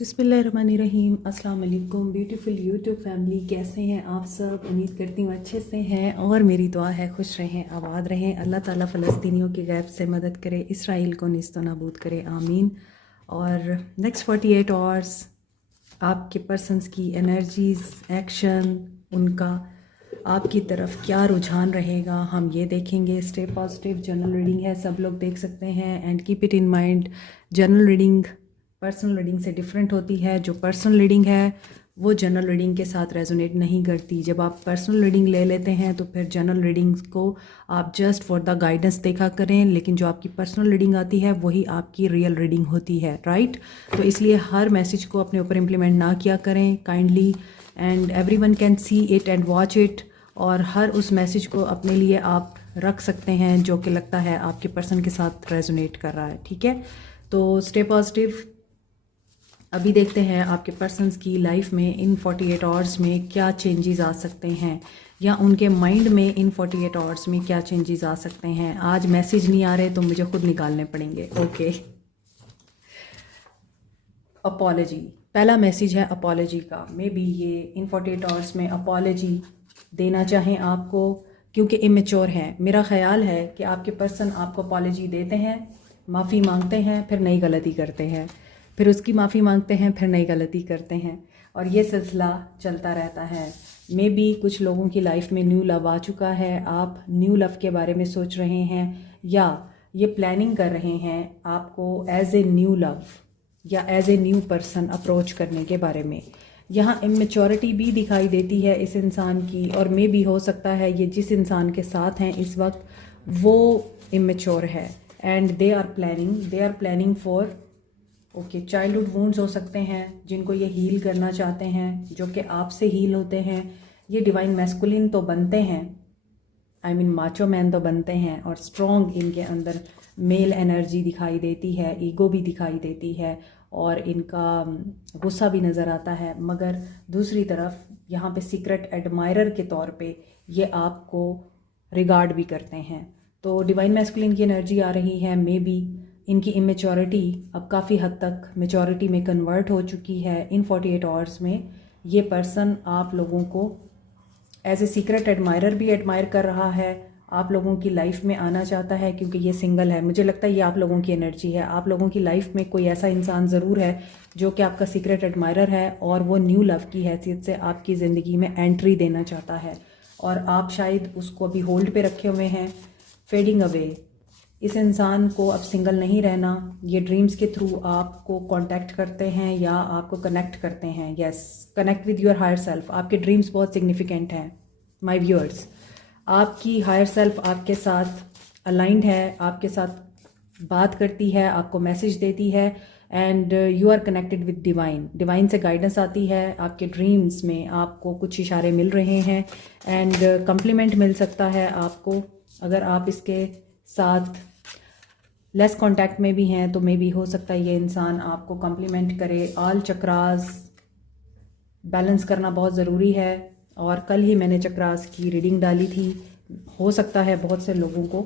बिस्मिल्लाहिर्रहमानिर्रहीम। अस्सलाम वालेकुम ब्यूटीफुल यूट्यूब फैमिली, कैसे हैं आप सब? उम्मीद करती हूँ अच्छे से हैं और मेरी दुआ है खुश रहें, आबाद रहें। अल्लाह ताला फ़लस्तीनियों की गैब से मदद करे, इसराइल को निस्तो नाबूद करे, आमीन। और नेक्स्ट 48 आवर्स आपके पर्सन्स की एनर्जीज़, एक्शन, उनका आपकी तरफ क्या रुझान रहेगा, हम ये देखेंगे। स्टे पॉजिटिव, जनरल रीडिंग है, सब लोग देख सकते हैं। And keep it in mind, general reading personal reading से डिफरेंट होती है। जो पर्सनल रीडिंग है वो जनरल रीडिंग के साथ रेजोनेट नहीं करती। जब आप पर्सनल रीडिंग ले लेते हैं तो फिर जनरल रीडिंग को आप जस्ट फॉर द गाइडेंस देखा करें, लेकिन जो आपकी पर्सनल रीडिंग आती है वही आपकी रियल रीडिंग होती है, राइट? तो इसलिए हर मैसेज को अपने ऊपर इम्प्लीमेंट ना किया करें kindly, and everyone can see it and watch it. और हर उस मैसेज को अपने लिए आप रख सकते हैं जो कि लगता है आपके पर्सन के साथ रेजोनेट कर रहा है, ठीक है? तो स्टे पॉजिटिव। अभी देखते हैं आपके पर्सन्स की लाइफ में इन 48 आवर्स में क्या चेंजेस आ सकते हैं, या उनके माइंड में इन 48 आवर्स में क्या चेंजेस आ सकते हैं। आज मैसेज नहीं आ रहे तो मुझे खुद निकालने पड़ेंगे। ओके, अपॉलजी, पहला मैसेज है अपॉलजी का। मे बी ये इन 48 आवर्स में अपॉलजी देना चाहें आपको, क्योंकि इमेच्योर हैं। मेरा ख्याल है कि आपके पर्सन आपको अपॉलजी देते हैं, माफ़ी मांगते हैं, फिर नई गलती करते हैं, फिर उसकी माफ़ी मांगते हैं, फिर नई गलती करते हैं, और ये सिलसिला चलता रहता है। मे बी कुछ लोगों की लाइफ में न्यू लव आ चुका है, आप न्यू लव के बारे में सोच रहे हैं, या ये प्लानिंग कर रहे हैं आपको एज ए न्यू लव या as a new person approach करने के बारे में। यहाँ इमेच्योरिटी भी दिखाई देती है इस इंसान की, और मे भी हो सकता है ये जिस इंसान के साथ हैं इस वक्त वो इमेच्योर है, and they are planning for okay childhood wounds हो सकते हैं जिनको ये हील करना चाहते हैं, जो कि आपसे हील होते हैं। ये डिवाइन मैस्कुलिन तो बनते हैं, आई मीन माचो मैन तो बनते हैं, और स्ट्रॉन्ग इनके अंदर मेल एनर्जी दिखाई देती है, ईगो भी दिखाई देती है, और इनका गुस्सा भी नज़र आता है। मगर दूसरी तरफ यहाँ पे सीक्रेट एडमायरर के तौर पे ये आपको रिगार्ड भी करते हैं। तो डिवाइन मैस्कुलिन की एनर्जी आ रही है। मे बी इनकी इमेच्योरिटी अब काफ़ी हद तक मेच्योरिटी में कन्वर्ट हो चुकी है। इन 48 आवर्स में ये पर्सन आप लोगों को एज ए सीक्रेट एडमायरर भी एडमायर कर रहा है, आप लोगों की लाइफ में आना चाहता है, क्योंकि ये सिंगल है। मुझे लगता है ये आप लोगों की एनर्जी है। आप लोगों की लाइफ में कोई ऐसा इंसान ज़रूर है जो कि आपका सीक्रेट एडमायरर है, और वो न्यू लव की हैसियत से आपकी ज़िंदगी में एंट्री देना चाहता है, और आप शायद उसको अभी होल्ड पे रखे हुए हैं। फेडिंग अवे, इस इंसान को अब सिंगल नहीं रहना। ये ड्रीम्स के थ्रू आपको कांटेक्ट करते हैं या आपको कनेक्ट करते हैं। Yes, connect with your higher self. आपके ड्रीम्स बहुत सिग्निफिकेंट हैं माय व्यूअर्स। आपकी हायर सेल्फ आपके साथ अलाइंड है, आपके साथ बात करती है, आपको मैसेज देती है, and you are connected with divine से गाइडेंस आती है। आपके ड्रीम्स में आपको कुछ इशारे मिल रहे हैं, एंड कम्प्लीमेंट मिल सकता है आपको। अगर आप इसके साथ लेस कांटेक्ट में भी हैं तो मे भी हो सकता है ये इंसान आपको कम्प्लीमेंट करे। ऑल चक्रास बैलेंस करना बहुत ज़रूरी है, और कल ही मैंने चक्रास की रीडिंग डाली थी। हो सकता है बहुत से लोगों को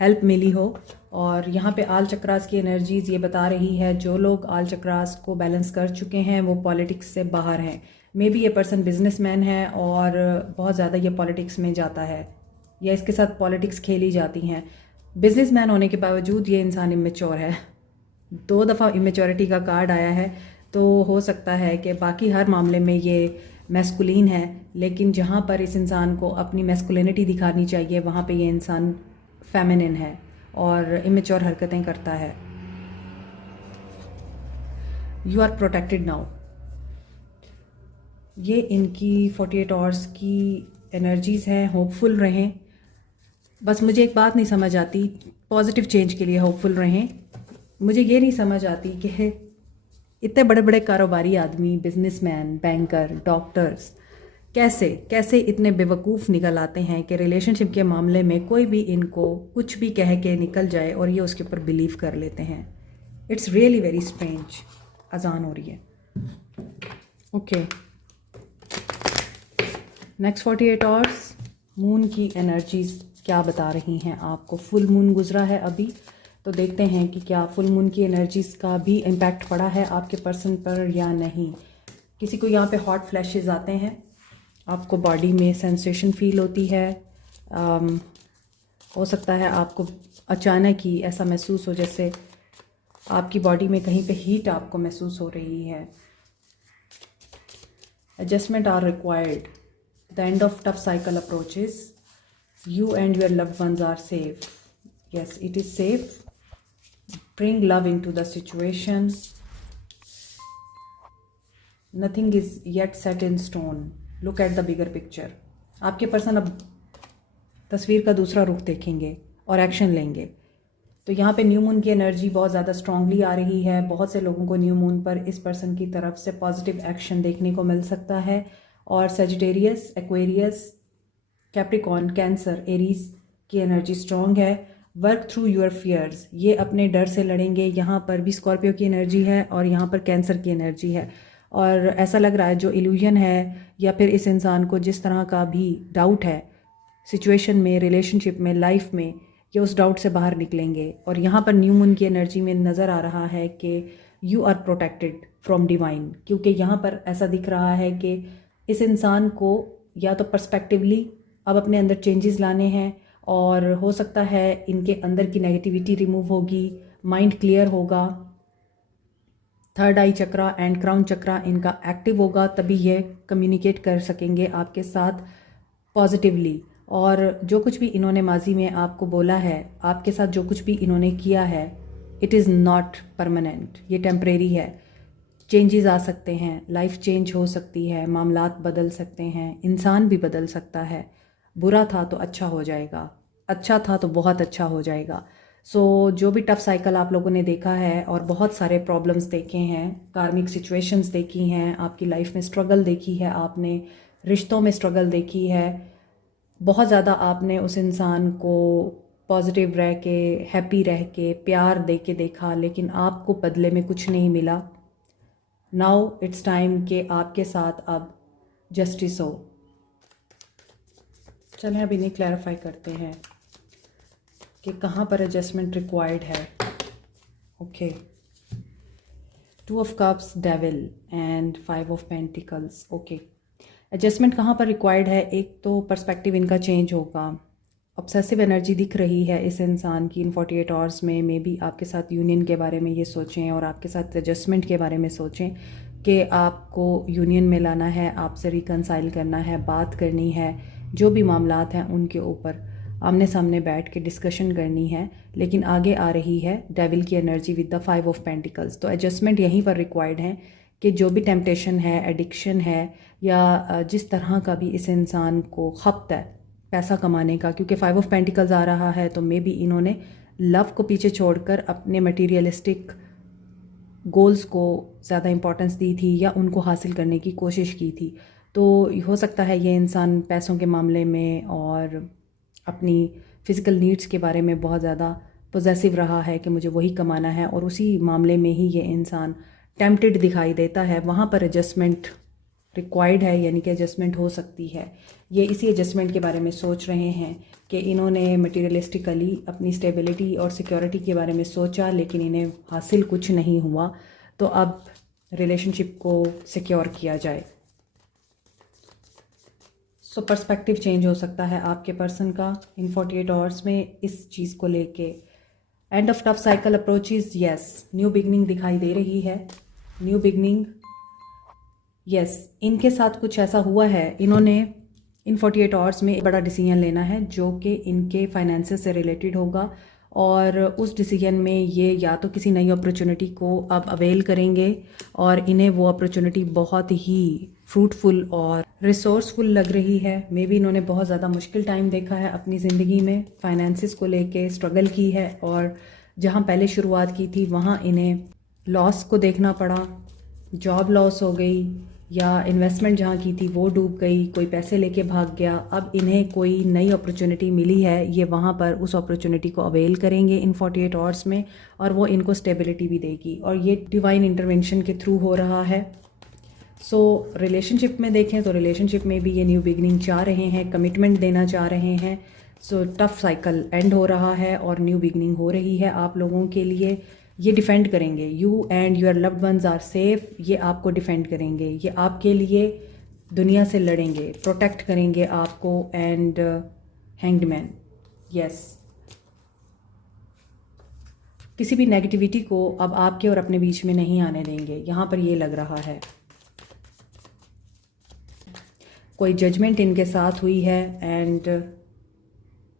हेल्प मिली हो। और यहाँ पे आल चक्रास की एनर्जीज़ ये बता रही है, जो लोग आल चक्रास को बैलेंस कर चुके हैं वो पॉलिटिक्स से बाहर हैं। मे बी ये पर्सन बिजनेसमैन है और बहुत ज़्यादा ये पॉलिटिक्स में जाता है, या इसके साथ पॉलिटिक्स खेली जाती हैं। बिजनेसमैन होने के बावजूद ये इंसान इमेच्योर है। 2 दफ़ा इमेच्योरिटी का कार्ड आया है, तो हो सकता है कि बाकी हर मामले में ये मैस्कुलिन है, लेकिन जहाँ पर इस इंसान को अपनी मैस्कुलिनिटी दिखानी चाहिए वहाँ पे ये इंसान फेमिनिन है और इमेच्योर हरकतें करता है। यू आर प्रोटेक्टेड नाउ, ये इनकी 48 आवर्स की एनर्जीज़ हैं। होपफुल रहें। बस मुझे एक बात नहीं समझ आती, पॉजिटिव चेंज के लिए होपफुल रहें। मुझे ये नहीं समझ आती कि इतने बड़े बड़े कारोबारी आदमी, बिजनेसमैन, बैंकर, डॉक्टर्स कैसे इतने बेवकूफ़ निकल आते हैं कि रिलेशनशिप के मामले में कोई भी इनको कुछ भी कह के निकल जाए और ये उसके ऊपर बिलीव कर लेते हैं। It's really very strange. अजान हो रही है। ओके, नेक्स्ट 48 आवर्स मून की एनर्जीज क्या बता रही हैं आपको। फुल मून गुजरा है अभी, तो देखते हैं कि क्या फुल मून की एनर्जीज़ का भी इम्पैक्ट पड़ा है आपके पर्सन पर या नहीं। किसी को यहाँ पे हॉट फ्लैशेस आते हैं, आपको बॉडी में सेंसेशन फील होती है। हो सकता है आपको अचानक ही ऐसा महसूस हो जैसे आपकी बॉडी में कहीं पे हीट आपको महसूस हो रही है। Adjustment are required, the end of tough cycle approaches, you and your loved ones are safe. Yes, it is safe. Bring love into the situation. Nothing is yet set in stone. Look at the bigger picture. आपके person अब तस्वीर का दूसरा रुख देखेंगे और action लेंगे। तो यहाँ पे न्यू मून की एनर्जी बहुत ज़्यादा स्ट्रांगली आ रही है। बहुत से लोगों को न्यू मून पर इस पर्सन की तरफ से पॉजिटिव एक्शन देखने को मिल सकता है। और Sagittarius, Aquarius, Capricorn, cancer, Aries की एनर्जी स्ट्रॉन्ग है। वर्क थ्रू योर फियर्स, ये अपने डर से लड़ेंगे। यहाँ पर भी स्कॉर्पियो की एनर्जी है और यहाँ पर कैंसर की एनर्जी है। और ऐसा लग रहा है जो इल्यूजन है या फिर इस इंसान को जिस तरह का भी डाउट है सिचुएशन में, रिलेशनशिप में, लाइफ में, ये उस डाउट से बाहर निकलेंगे। और यहाँ पर न्यू मून की एनर्जी में नज़र आ रहा है कि you are protected from divine, क्योंकि यहाँ पर ऐसा दिख रहा है कि इस इंसान को या तो पर्सपेक्टिवली अब अपने अंदर चेंजेस लाने हैं और हो सकता है इनके अंदर की नेगेटिविटी रिमूव होगी, माइंड क्लियर होगा, third eye chakra and crown chakra इनका एक्टिव होगा, तभी ये कम्युनिकेट कर सकेंगे आपके साथ पॉजिटिवली। और जो कुछ भी इन्होंने माजी में आपको बोला है, आपके साथ जो कुछ भी इन्होंने किया है, इट इज़ नॉट परमानेंट, ये टेम्परेरी है। चेंजेस आ सकते हैं, लाइफ चेंज हो सकती है, मामलात बदल सकते हैं, इंसान भी बदल सकता है। बुरा था तो अच्छा हो जाएगा, अच्छा था तो बहुत अच्छा हो जाएगा। सो जो भी टफ साइकिल आप लोगों ने देखा है और बहुत सारे प्रॉब्लम्स देखे हैं, कार्मिक सिचुएशंस देखी हैं, आपकी लाइफ में स्ट्रगल देखी है, आपने रिश्तों में स्ट्रगल देखी है, बहुत ज़्यादा आपने उस इंसान को पॉजिटिव रह के, हैप्पी रह के, प्यार दे के देखा, लेकिन आपको बदले में कुछ नहीं मिला। नाउ इट्स टाइम कि आपके साथ अब जस्टिस हो। चलें अब इन्हें क्लैरिफाई करते हैं कि कहाँ पर एडजस्टमेंट रिक्वायर्ड है। Okay, 2 of cups, devil and 5 of pentacles. Okay, adjustment कहाँ पर रिक्वायर्ड है? एक तो पर्सपेक्टिव इनका चेंज होगा। ऑब्सेसिव एनर्जी दिख रही है इस इंसान की इन 48 आवर्स में। मे बी आपके साथ यूनियन के बारे में ये सोचें और आपके साथ एडजस्टमेंट के बारे में सोचें कि आपको यूनियन में लाना है, आपसे रिकनसाइल करना है, बात करनी है, जो भी मामलात हैं उनके ऊपर आमने सामने बैठ के डिस्कशन करनी है। लेकिन आगे आ रही है डेविल की energy with the 5 of pentacles. तो एडजस्टमेंट यहीं पर रिक्वायर्ड है कि जो भी टेम्पटेशन है, एडिक्शन है, या जिस तरह का भी इस इंसान को खपत है पैसा कमाने का, क्योंकि 5 ऑफ पेंटिकल्स आ रहा है, तो मे बी इन्होंने लव को पीछे छोड़कर अपने मटीरियलिस्टिक गोल्स को ज़्यादा इंपॉर्टेंस दी थी या उनको हासिल करने की कोशिश की थी। तो हो सकता है ये इंसान पैसों के मामले में और अपनी फ़िज़िकल नीड्स के बारे में बहुत ज़्यादा पोजेसिव रहा है कि मुझे वही कमाना है, और उसी मामले में ही ये इंसान टेम्प्टेड दिखाई देता है। वहाँ पर एडजस्टमेंट रिक्वायर्ड है, यानी कि एडजस्टमेंट हो सकती है। ये इसी एडजस्टमेंट के बारे में सोच रहे हैं कि इन्होंने मटीरियलिस्टिकली अपनी स्टेबिलिटी और सिक्योरिटी के बारे में सोचा, लेकिन इन्हें हासिल कुछ नहीं हुआ। तो अब रिलेशनशिप को सिक्योर किया जाए। सो पर्सपेक्टिव चेंज हो सकता है आपके पर्सन का इन 48 आवर्स में इस चीज़ को लेके। And of tough cycle approaches, yes, new beginning दिखाई दे रही है। न्यू बिगनिंग, यस, इनके साथ कुछ ऐसा हुआ है, इन्होंने इन 48 आवर्स में एक बड़ा डिसीजन लेना है जो कि इनके फाइनेंसेस से रिलेटेड होगा। और उस डिसीजन में ये या तो किसी नई अपॉर्चुनिटी को अब अवेल करेंगे और इन्हें वो अपॉर्चुनिटी बहुत ही फ्रूटफुल और रिसोर्सफुल लग रही है। मे बी इन्होंने बहुत ज़्यादा मुश्किल टाइम देखा है अपनी ज़िंदगी में, फाइनेंसिस को लेके स्ट्रगल की है, और जहाँ पहले शुरुआत की थी वहाँ इन्हें लॉस को देखना पड़ा, जॉब लॉस हो गई, या इन्वेस्टमेंट जहाँ की थी वो डूब गई, कोई पैसे लेके भाग गया। अब इन्हें कोई नई अपॉर्चुनिटी मिली है, ये वहाँ पर उस अपॉर्चुनिटी को अवेल करेंगे इन 48 आवर्स में, और वो इनको स्टेबिलिटी भी देगी, और ये डिवाइन इंटरवेंशन के थ्रू हो रहा है। सो रिलेशनशिप में देखें तो रिलेशनशिप में भी ये न्यू बिगनिंग चाह रहे हैं, कमिटमेंट देना चाह रहे हैं, सो टफ साइकिल एंड हो रहा है और न्यू बिगनिंग हो रही है आप लोगों के लिए। ये डिफेंड करेंगे, you and your loved ones are safe, ये आपको डिफेंड करेंगे, ये आपके लिए दुनिया से लड़ेंगे, प्रोटेक्ट करेंगे आपको। एंड हैंग्ड मैन, यस, किसी भी नेगेटिविटी को अब आपके और अपने बीच में नहीं आने देंगे, यहाँ पर ये लग रहा है। कोई जजमेंट इनके साथ हुई है and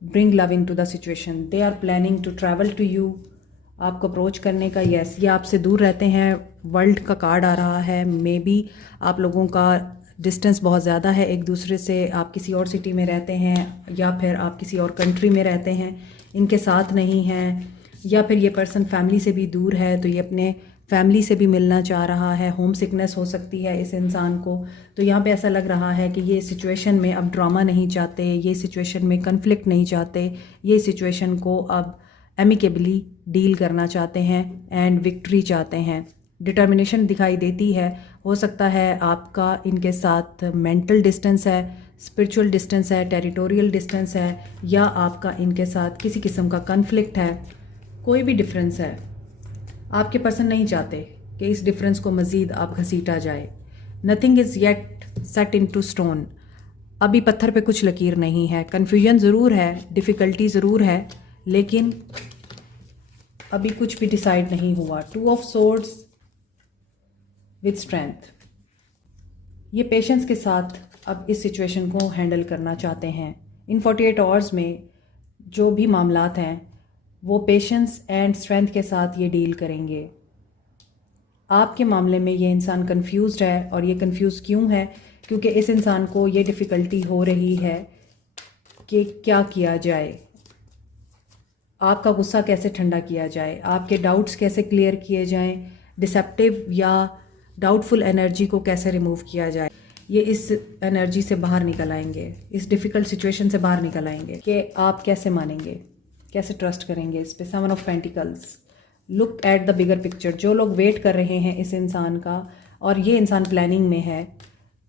bring love into the situation. They are planning to travel to you, आपको अप्रोच करने का। यस, ये आपसे दूर रहते हैं, वर्ल्ड का कार्ड आ रहा है। मे बी आप लोगों का डिस्टेंस बहुत ज़्यादा है एक दूसरे से, आप किसी और सिटी में रहते हैं या फिर आप किसी और कंट्री में रहते हैं, इनके साथ नहीं हैं, या फिर ये पर्सन फैमिली से भी दूर है तो ये अपने फैमिली से भी मिलना चाह रहा है। होम सिकनेस हो सकती है इस इंसान को। तो यहाँ पे ऐसा लग रहा है कि ये सिचुएशन में अब ड्रामा नहीं चाहते, ये सिचुएशन में कन्फ्लिक्ट नहीं चाहते, ये सिचुएशन को अब एमिकेबली डील करना चाहते हैं एंड विक्ट्री चाहते हैं। डिटर्मिनेशन दिखाई देती है। हो सकता है आपका इनके साथ मेंटल डिस्टेंस है, स्पिरिचुअल डिस्टेंस है, टेरिटोरियल डिस्टेंस है, या आपका इनके साथ किसी किस्म का कन्फ्लिक्ट है। कोई भी डिफरेंस है, आपके पर्सन नहीं चाहते कि इस डिफरेंस को मज़ीद आप घसीटा जाए। Nothing is yet set into stone, अभी पत्थर पे कुछ लकीर नहीं है। कन्फ्यूजन ज़रूर है, डिफ़िकल्टी ज़रूर है, लेकिन अभी कुछ भी डिसाइड नहीं हुआ। 2 ऑफ सोर्ड्स विद स्ट्रेंथ, ये पेशेंस के साथ अब इस सिचुएशन को हैंडल करना चाहते हैं। इन 48 आवर्स में जो भी मामलात हैं वो पेशेंस एंड स्ट्रेंथ के साथ ये डील करेंगे। आपके मामले में ये इंसान कंफ्यूज्ड है, और ये कंफ्यूज क्यों है? क्योंकि इस इंसान को ये डिफ़िकल्टी हो रही है कि क्या किया जाए, आपका गुस्सा कैसे ठंडा किया जाए, आपके डाउट्स कैसे क्लियर किए जाएं, डिसेप्टिव या डाउटफुल एनर्जी को कैसे रिमूव किया जाए। ये इस एनर्जी से बाहर निकल आएंगे, इस डिफ़िकल्ट सिचुएशन से बाहर निकल आएंगे कि आप कैसे मानेंगे, कैसे ट्रस्ट करेंगे इस पे। 7 of pentacles, look at the bigger picture. जो लोग वेट कर रहे हैं इस इंसान का, और ये इंसान प्लानिंग में है,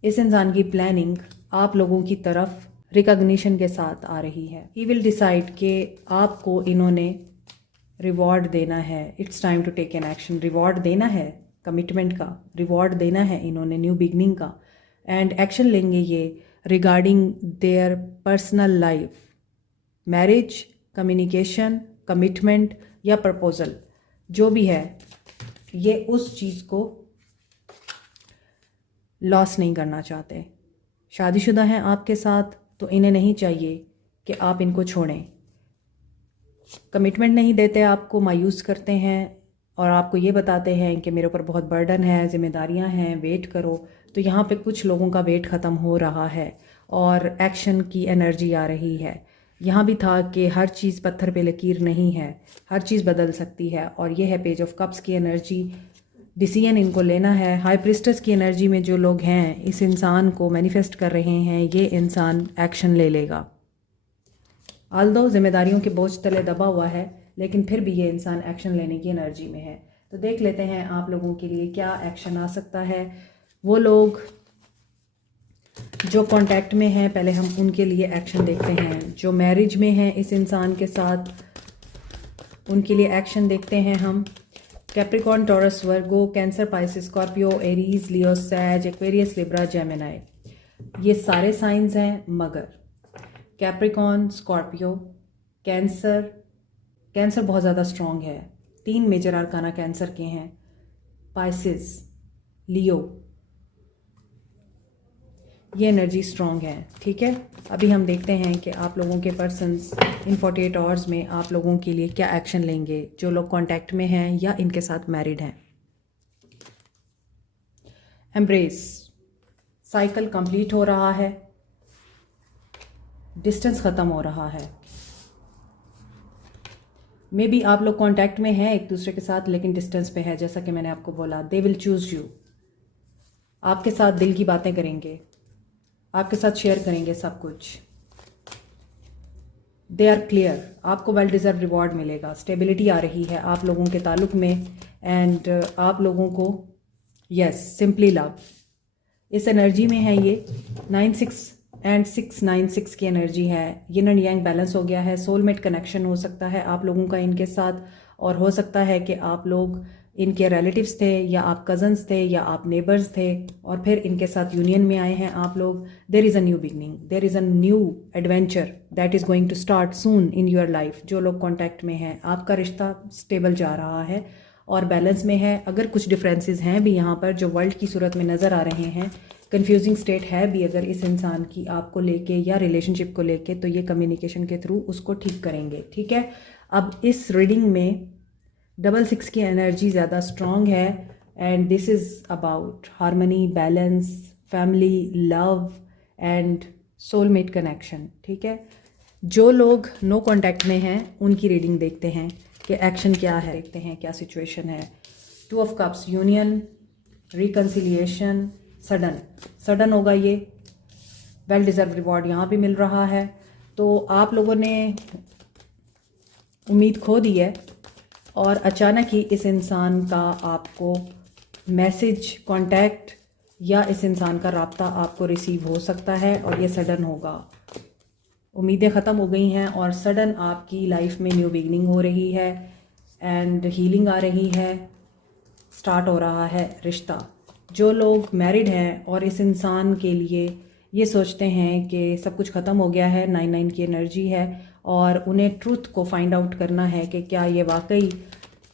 इस इंसान की प्लानिंग आप लोगों की तरफ रिकॉग्निशन के साथ आ रही है। ही विल डिसाइड कि आपको इन्होंने रिवॉर्ड देना है। It's time to take an action. Reward देना है, कमिटमेंट का रिवॉर्ड देना है इन्होंने, न्यू बिगनिंग का, एंड एक्शन लेंगे ये regarding their personal life, marriage, communication, commitment या प्रपोजल, जो भी है ये उस चीज़ को लॉस नहीं करना चाहते। शादीशुदा हैं आपके साथ तो इन्हें नहीं चाहिए कि आप इनको छोड़ें। कमिटमेंट नहीं देते, आपको मायूस करते हैं और आपको ये बताते हैं कि मेरे ऊपर बहुत बर्डन है, जिम्मेदारियां हैं, वेट करो। तो यहाँ पे कुछ लोगों का वेट ख़त्म हो रहा है और एक्शन की एनर्जी आ रही है। यहाँ भी था कि हर चीज़ पत्थर पे लकीर नहीं है, हर चीज़ बदल सकती है, और ये है पेज ऑफ कप्स की एनर्जी। डिसीजन इनको लेना है। हाई प्रिस्टेस की एनर्जी में जो लोग हैं इस इंसान को मैनिफेस्ट कर रहे हैं, ये इंसान एक्शन ले लेगा। आल्दो जिम्मेदारियों के बोझ तले दबा हुआ है, लेकिन फिर भी ये इंसान एक्शन लेने की एनर्जी में है। तो देख लेते हैं आप लोगों के लिए क्या एक्शन आ सकता है। वो लोग जो कांटेक्ट में हैं, पहले हम उनके लिए एक्शन देखते हैं। जो मैरिज में हैं इस इंसान के साथ, उनके लिए एक्शन देखते हैं हम। कैप्रिकॉर्न, टॉरस, वर्गो, cancer, Pisces, Scorpio, Aries, Leo, सैज, एक्वेरियस, लिब्रा, जेमिनाई, ये सारे साइंस हैं। मगर कैप्रिकॉर्न, स्कॉर्पियो, कैंसर, कैंसर बहुत ज़्यादा स्ट्रॉन्ग है। 3 मेजर आर्काना कैंसर के हैं। पाइसिस, लियो, ये एनर्जी स्ट्रॉन्ग है। ठीक है, अभी हम देखते हैं कि आप लोगों के पर्सन्स इन 48 आवर्स में आप लोगों के लिए क्या एक्शन लेंगे, जो लोग कांटेक्ट में हैं या इनके साथ मैरिड हैं। एम्ब्रेस, साइकिल कंप्लीट हो रहा है, डिस्टेंस ख़त्म हो रहा है। मे बी आप लोग कांटेक्ट में हैं एक दूसरे के साथ, लेकिन डिस्टेंस पे है। जैसा कि मैंने आपको बोला, दे विल चूज़ यू, आपके साथ दिल की बातें करेंगे, आपके साथ शेयर करेंगे सब कुछ। दे आर क्लियर, आपको वेल डिज़र्व रिवॉर्ड मिलेगा। स्टेबिलिटी आ रही है आप लोगों के ताल्लुक में, एंड आप लोगों को यस सिंपली लव, इस एनर्जी में है ये। 9, 6 एंड 696 की एनर्जी है। यिन एंड यांग बैलेंस हो गया है। सोलमेट कनेक्शन हो सकता है आप लोगों का इनके साथ, और हो सकता है कि आप लोग इनके रिलेटिव्स थे, या आप कज़न्स थे, या आप नेबर्स थे, और फिर इनके साथ यूनियन में आए हैं आप लोग। There is a new beginning, there is a new adventure that is going to start soon in your life. जो लोग कॉन्टैक्ट में हैं, आपका रिश्ता स्टेबल जा रहा है और बैलेंस में है। अगर कुछ डिफरेंसेस हैं भी यहाँ पर जो वर्ल्ड की सूरत में नज़र आ रहे हैं, कंफ्यूजिंग स्टेट है भी अगर इस इंसान की आपको लेके या रिलेशनशिप को लेके, तो ये कम्युनिकेशन के थ्रू उसको ठीक करेंगे। ठीक है, अब इस रीडिंग में 66 की एनर्जी ज़्यादा स्ट्रॉन्ग है and this is about harmony, balance, family, love and soulmate connection. ठीक है, जो लोग नो कांटेक्ट में हैं उनकी रीडिंग देखते हैं कि एक्शन क्या है, देखते हैं क्या सिचुएशन है। 2 of cups, union, reconciliation, sudden होगा ये। वेल डिज़र्व रिवॉर्ड यहाँ भी मिल रहा है। तो आप लोगों ने उम्मीद खो दी है और अचानक ही इस इंसान का आपको मैसेज, कांटेक्ट या इस इंसान का राब्ता आपको रिसीव हो सकता है और ये सडन होगा। उम्मीदें ख़त्म हो गई हैं और सडन आपकी लाइफ में न्यू बिगनिंग हो रही है एंड हीलिंग आ रही है, स्टार्ट हो रहा है रिश्ता। जो लोग मैरिड हैं और इस इंसान के लिए ये सोचते हैं कि सब कुछ ख़त्म हो गया है, 99 की एनर्जी है और उन्हें ट्रूथ को फाइंड आउट करना है कि क्या ये वाकई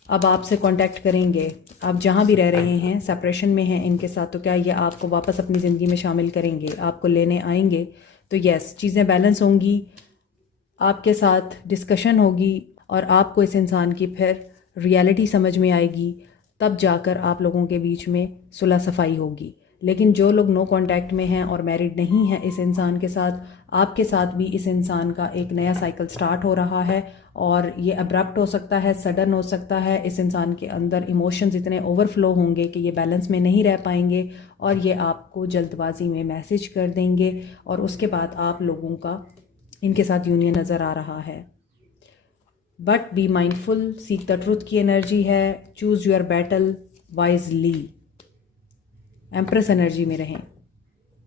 अब आपसे कांटेक्ट करेंगे। आप जहाँ भी रह रहे हैं, सेपरेशन में हैं इनके साथ, तो क्या ये आपको वापस अपनी ज़िंदगी में शामिल करेंगे, आपको लेने आएंगे? तो यस, चीज़ें बैलेंस होंगी, आपके साथ डिस्कशन होगी और आपको इस इंसान की फिर रियलिटी समझ में आएगी। तब जाकर आप लोगों के बीच में सुलह सफाई होगी। लेकिन जो लोग नो कांटेक्ट में हैं और मैरिड नहीं हैं इस इंसान के साथ, आपके साथ भी इस इंसान का एक नया साइकिल स्टार्ट हो रहा है और ये अब्रप्ट हो सकता है, सडन हो सकता है। इस इंसान के अंदर इमोशंस इतने ओवरफ्लो होंगे कि ये बैलेंस में नहीं रह पाएंगे और ये आपको जल्दबाजी में मैसेज कर देंगे और उसके बाद आप लोगों का इनके साथ यूनियन नज़र आ रहा है। But be mindful, seek the truth की एनर्जी है। Choose your battle wisely, empress energy में रहें।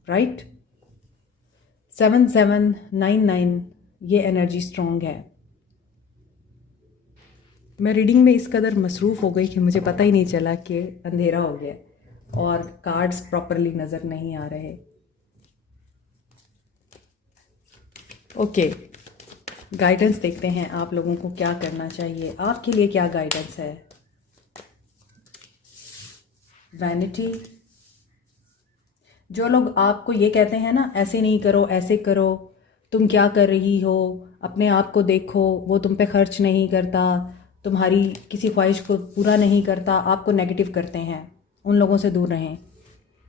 राइट, 7799 ये एनर्जी स्ट्रॉन्ग है। मैं रीडिंग में इस कदर मसरूफ़ हो गई कि मुझे पता ही नहीं चला कि अंधेरा हो गया और कार्ड्स प्रॉपरली नज़र नहीं आ रहे। ओके, गाइडेंस देखते हैं आप लोगों को क्या करना चाहिए, आपके लिए क्या गाइडेंस है। वैनिटी, जो लोग आपको ये कहते हैं ना, ऐसे नहीं करो, ऐसे करो, तुम क्या कर रही हो, अपने आप को देखो, वो तुम पे खर्च नहीं करता, तुम्हारी किसी ख्वाहिश को पूरा नहीं करता, आपको नेगेटिव करते हैं, उन लोगों से दूर रहें।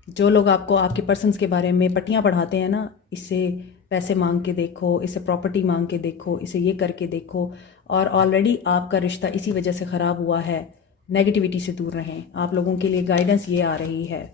जो लोग आपको आपके पर्सन्स के बारे में पट्टियाँ पढ़ाते हैं ना, इससे पैसे मांग के देखो, इससे प्रॉपर्टी मांग के देखो, इसे ये करके देखो, और ऑलरेडी आपका रिश्ता इसी वजह से ख़राब हुआ है, नेगेटिविटी से दूर रहें। आप लोगों के लिए गाइडेंस ये आ रही है।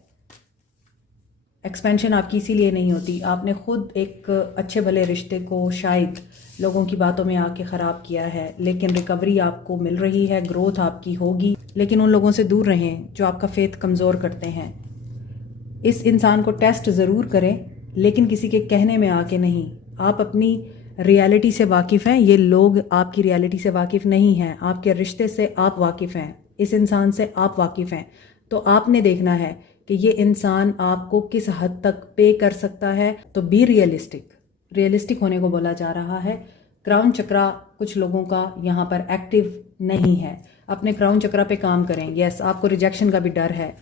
एक्सपेंशन आपकी इसीलिए नहीं होती, आपने खुद एक अच्छे भले रिश्ते को शायद लोगों की बातों में आके ख़राब किया है, लेकिन रिकवरी आपको मिल रही है, ग्रोथ आपकी होगी। लेकिन उन लोगों से दूर रहें जो आपका फेथ कमज़ोर करते हैं। इस इंसान को टेस्ट ज़रूर करें, लेकिन किसी के कहने में आके नहीं। आप अपनी रियलिटी से वाकिफ़ हैं, ये लोग आपकी रियलिटी से वाकिफ़ नहीं हैं। आपके रिश्ते से आप वाकिफ़ हैं, इस इंसान से आप वाकिफ़ हैं। तो आपने देखना है कि ये इंसान आपको किस हद तक पे कर सकता है। तो बी रियलिस्टिक, रियलिस्टिक होने को बोला जा रहा है। क्राउन चक्रा कुछ लोगों का यहाँ पर एक्टिव नहीं है, अपने क्राउन चक्रा पे काम करें। यस, आपको रिजेक्शन का भी डर है।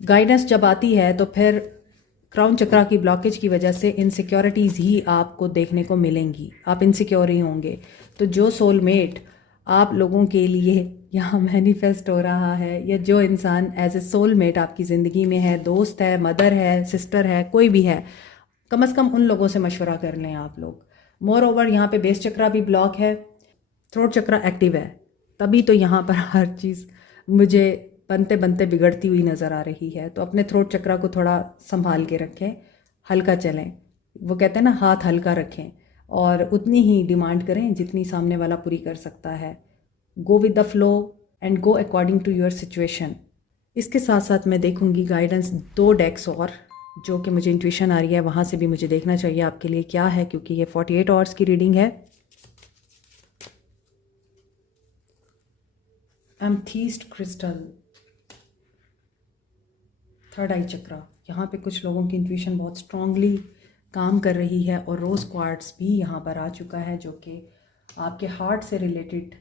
गाइडेंस जब आती है तो फिर क्राउन चक्रा की ब्लॉकेज की वजह से इनसिक्योरिटीज़ ही आपको देखने को मिलेंगी, आप इनसिक्योर ही होंगे। तो जो सोलमेट आप लोगों के लिए यहाँ मैनिफेस्ट हो रहा है, या जो इंसान एज ए सोलमेट आपकी ज़िंदगी में है, दोस्त है, मदर है, सिस्टर है, कोई भी है, कम से कम उन लोगों से मशवरा कर लें आप लोग। मोर ओवर यहाँ पे बेस चक्रा भी ब्लॉक है, थ्रोट चक्रा एक्टिव है, तभी तो यहाँ पर हर चीज़ मुझे बनते बनते बिगड़ती हुई नज़र आ रही है। तो अपने थ्रोट चक्रा को थोड़ा संभाल के रखें, हल्का चलें। वो कहते हैं ना, हाथ हल्का रखें और उतनी ही डिमांड करें जितनी सामने वाला पूरी कर सकता है। Go with the flow and go according to your situation. इसके साथ साथ मैं देखूंगी गाइडेंस 2 डेक्स और जो कि मुझे इंट्यूशन आ रही है वहाँ से भी मुझे देखना चाहिए आपके लिए क्या है, क्योंकि ये 48 आवर्स की रीडिंग है। एमथीस्ट क्रिस्टल, थर्ड आई चक्रा, यहाँ पे कुछ लोगों की इंट्यूशन बहुत स्ट्रांगली काम कर रही है। और रोज़ क्वार्ट्स भी यहाँ पर आ चुका है जो कि आपके हार्ट से रिलेटेड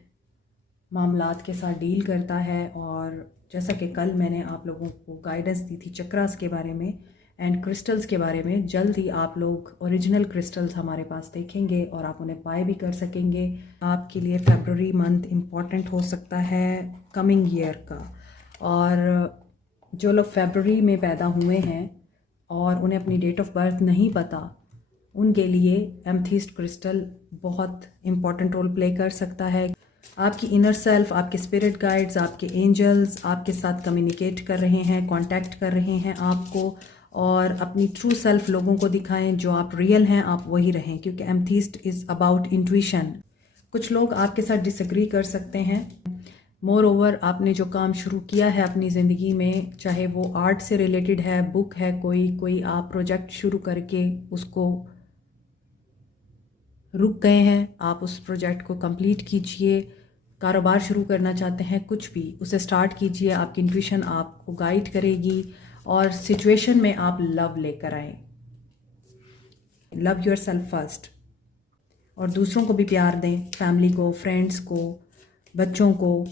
मामलात के साथ डील करता है। और जैसा कि कल मैंने आप लोगों को गाइडेंस दी थी चक्रास के बारे में एंड क्रिस्टल्स के बारे में, जल्द ही आप लोग ओरिजिनल क्रिस्टल्स हमारे पास देखेंगे और आप उन्हें बाय भी कर सकेंगे। आपके लिए फरवरी मंथ इम्पॉर्टेंट हो सकता है कमिंग ईयर का। और जो लोग फरवरी में पैदा हुए हैं और उन्हें अपनी डेट ऑफ बर्थ नहीं पता, उनके लिए एमथीस्ट क्रिस्टल बहुत इम्पॉर्टेंट रोल प्ले कर सकता है। आपकी इनर सेल्फ, आपके स्पिरिट गाइड्स, आपके एंजल्स आपके साथ कम्युनिकेट कर रहे हैं, कांटेक्ट कर रहे हैं आपको। और अपनी ट्रू सेल्फ लोगों को दिखाएं, जो आप रियल हैं आप वही रहें, क्योंकि एमथीस्ट इज़ अबाउट इंट्यूशन। कुछ लोग आपके साथ डिसएग्री कर सकते हैं। मोर ओवर, आपने जो काम शुरू किया है अपनी ज़िंदगी में, चाहे वो आर्ट से रिलेटेड है, बुक है, कोई आप प्रोजेक्ट शुरू करके उसको रुक गए हैं, आप उस प्रोजेक्ट को कंप्लीट कीजिए। कारोबार शुरू करना चाहते हैं, कुछ भी उसे स्टार्ट कीजिए। आपकी इंट्यूशन आपको गाइड करेगी और सिचुएशन में आप लव लेकर आए। लव योर सेल्फ फर्स्ट और दूसरों को भी प्यार दें, फैमिली को, फ्रेंड्स को, बच्चों को।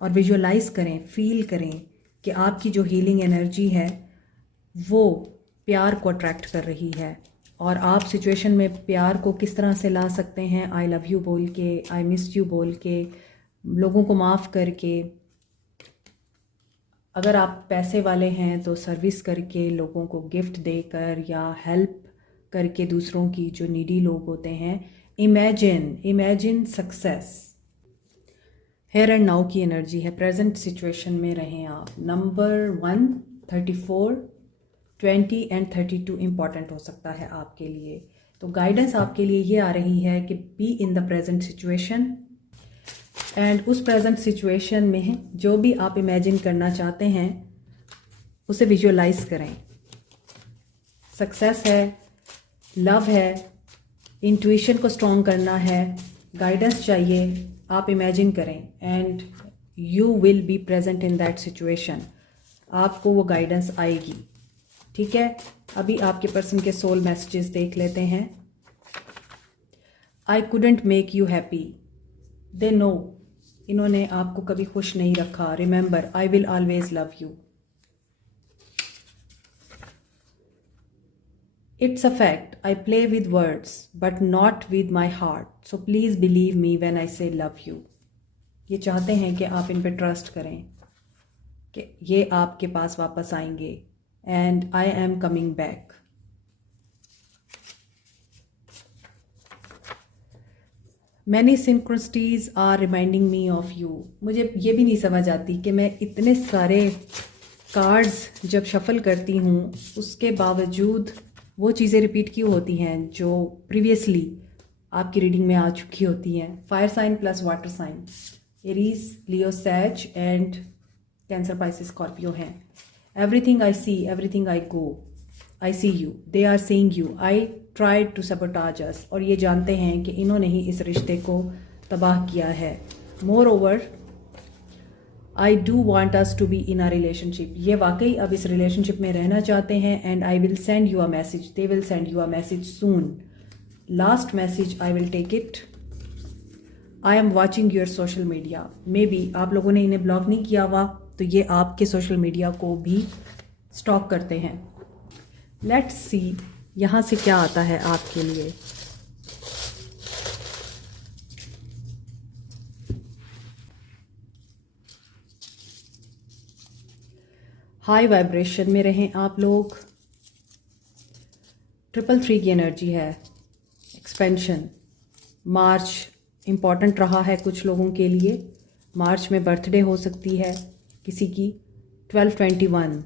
और विजुअलाइज करें, फील करें कि आपकी जो हीलिंग एनर्जी है वो प्यार को अट्रैक्ट कर रही है। और आप सिचुएशन में प्यार को किस तरह से ला सकते हैं, आई लव यू बोल के, आई मिस यू बोल के, लोगों को माफ़ करके। अगर आप पैसे वाले हैं तो सर्विस करके, लोगों को गिफ्ट देकर या हेल्प करके दूसरों की, जो नीडी लोग होते हैं। Imagine success. Here and now की एनर्जी है, प्रेजेंट सिचुएशन में रहें आप। नंबर 1, 34, 20 एंड 32 इम्पॉर्टेंट हो सकता है आपके लिए। तो गाइडेंस आपके लिए ये आ रही है कि be in the present situation and उस प्रेजेंट सिचुएशन में जो भी आप इमेजिन करना चाहते हैं उसे विजुअलाइज करें। सक्सेस है, लव है, इंट्यूशन को स्ट्रॉन्ग करना है, गाइडेंस चाहिए, आप इमेजिन करें and you will be present in that situation. आपको वो गाइडेंस आएगी। ठीक है, अभी आपके पर्सन के सोल मैसेजेस देख लेते हैं। I couldn't make you happy, they know, इन्होंने आपको कभी खुश नहीं रखा। Remember, I will always love you. It's a fact, I play with words, but not with my heart. So please believe me when I say love you. ये चाहते हैं कि आप इन पे ट्रस्ट करें कि ये आपके पास वापस आएंगे and I am coming back. Many synchronicities are reminding me of you. मुझे ये भी नहीं समझ आती कि मैं इतने सारे कार्ड्स जब शफल करती हूँ उसके बावजूद वो चीज़ें रिपीट क्यों होती हैं जो प्रीवियसली आपकी रीडिंग में आ चुकी होती हैं। Fire sign plus water sign, Aries, Leo, Sag and Cancer, Pisces, Scorpio हैं। Everything I see, everything I go, I see you, they are seeing you, I try to sabotage us. और ये जानते हैं कि इन्होंने ही इस रिश्ते को तबाह किया है। Moreover, I do want us to be in a relationship, ये वाकई अब इस रिलेशनशिप में रहना चाहते हैं। And I will send you a message, they will send you a message soon. Last message, I will take it. I am watching your social media. Maybe आप लोगों ने इन्हें ब्लॉक नहीं किया हुआ तो ये आपके सोशल मीडिया को भी स्टॉक करते हैं। लेट्स सी यहाँ से क्या आता है आपके लिए। हाई वाइब्रेशन में रहें आप लोग। 333 की एनर्जी है, एक्सपेंशन। मार्च इम्पॉर्टेंट रहा है कुछ लोगों के लिए। मार्च में बर्थडे हो सकती है किसी की। 1221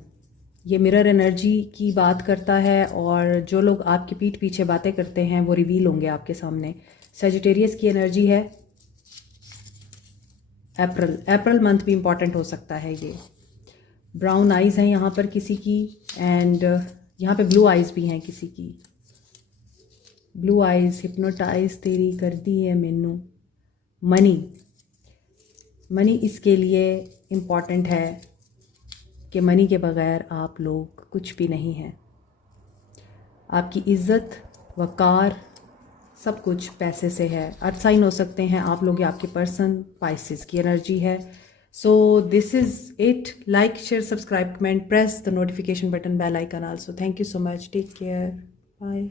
ये मिरर एनर्जी की बात करता है और जो लोग आपकी पीठ पीछे बातें करते हैं वो रिवील होंगे आपके सामने। सेजिटेरियस की एनर्जी है। अप्रैल मंथ भी इम्पॉर्टेंट हो सकता है ये। ब्राउन आइज़ हैं यहाँ पर किसी की एंड यहाँ पे ब्लू आइज़ भी हैं किसी की, ब्लू आइज़ हिप्नोटाइज तेरी करती है मैनू। मनी, मनी इसके लिए इम्पॉर्टेंट है कि मनी के बग़ैर आप लोग कुछ भी नहीं हैं। आपकी इज़्ज़त वक़ार सब कुछ पैसे से है। अर्थ साइन हो सकते हैं आप लोग या आपके पर्सन पाइसेस की एनर्जी है। So this is it. Like share subscribe comment, press the notification button, bell icon also. Thank you so much, take care, bye.